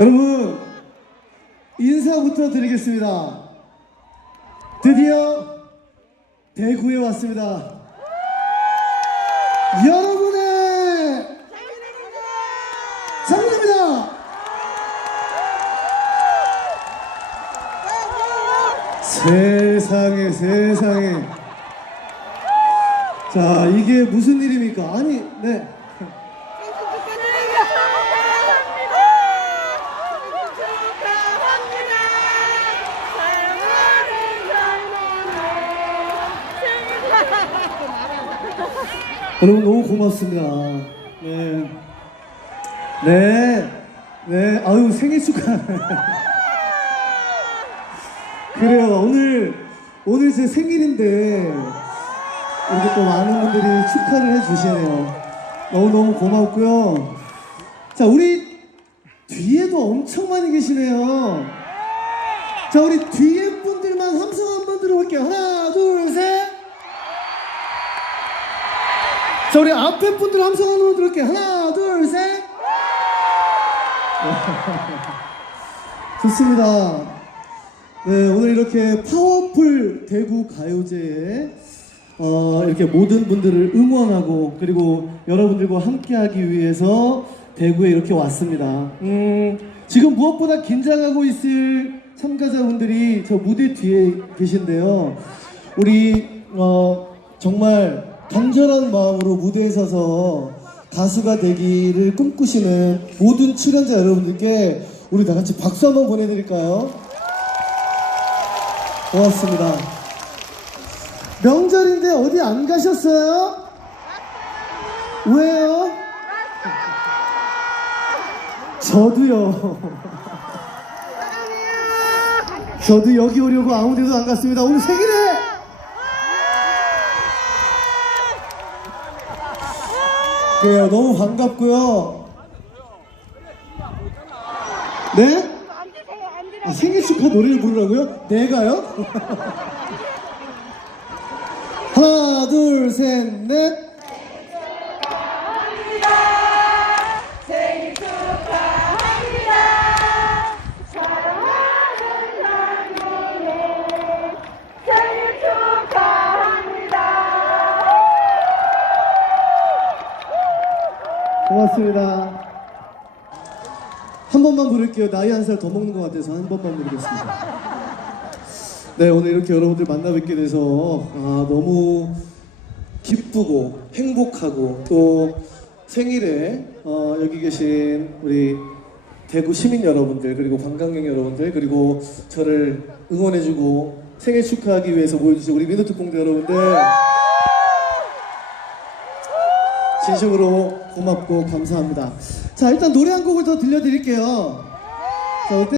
여러분 인사부터 드리겠습니다. 드디어 대구에 왔습니다. 여러분의 장입니다. 세상에 세상에. 자 이게 무슨 일입니까? 아니 네. 여러분 너무 고맙습니다. 네. 네. 네. 아유 생일 축하. 그래요. 오늘 오늘 제 생일인데 이렇게 또 많은 분들이 축하를 해주시네요. 너무 너무 고맙고요. 자 우리 뒤에도 엄청 많이 계시네요. 자 우리 뒤에 분들만 함성 한번 들어볼게요. 하나 자 우리 앞에 분들 함성 한번 들을게요. 하나 둘 셋. 좋습니다. 네 오늘 이렇게 파워풀 대구 가요제에 어, 이렇게 모든 분들을 응원하고 그리고 여러분들과 함께하기 위해서 대구에 이렇게 왔습니다. 음, 지금 무엇보다 긴장하고 있을 참가자분들이 저 무대 뒤에 계신데요. 우리 어, 정말 간절한 마음으로 무대에 서서 가수가 되기를 꿈꾸시는 모든 출연자 여러분들께 우리 다 같이 박수 한번 보내드릴까요? 고맙습니다. 명절인데 어디 안 가셨어요? 왜요? 저도요. 저도 여기 오려고 아무 데도 안 갔습니다. 오늘 생일에! 그래요. 너무 반갑고요. 네? 아, 생일 축하 노래를 부르라고요? 내가요? 하나, 둘, 셋, 넷. 고맙습니다. 한 번만 부를게요. 나이 한 살 더 먹는 것 같아서 한 번만 부르겠습니다. 네, 오늘 이렇게 여러분들 만나 뵙게 돼서 아, 너무 기쁘고 행복하고 또 생일에 어, 여기 계신 우리 대구 시민 여러분들 그리고 관광객 여러분들 그리고 저를 응원해주고 생일 축하하기 위해서 모여주신 우리 민노트 공대 여러분들 진심으로 고맙고 감사합니다. 자, 일단 노래 한 곡을 더 들려드릴게요. 자?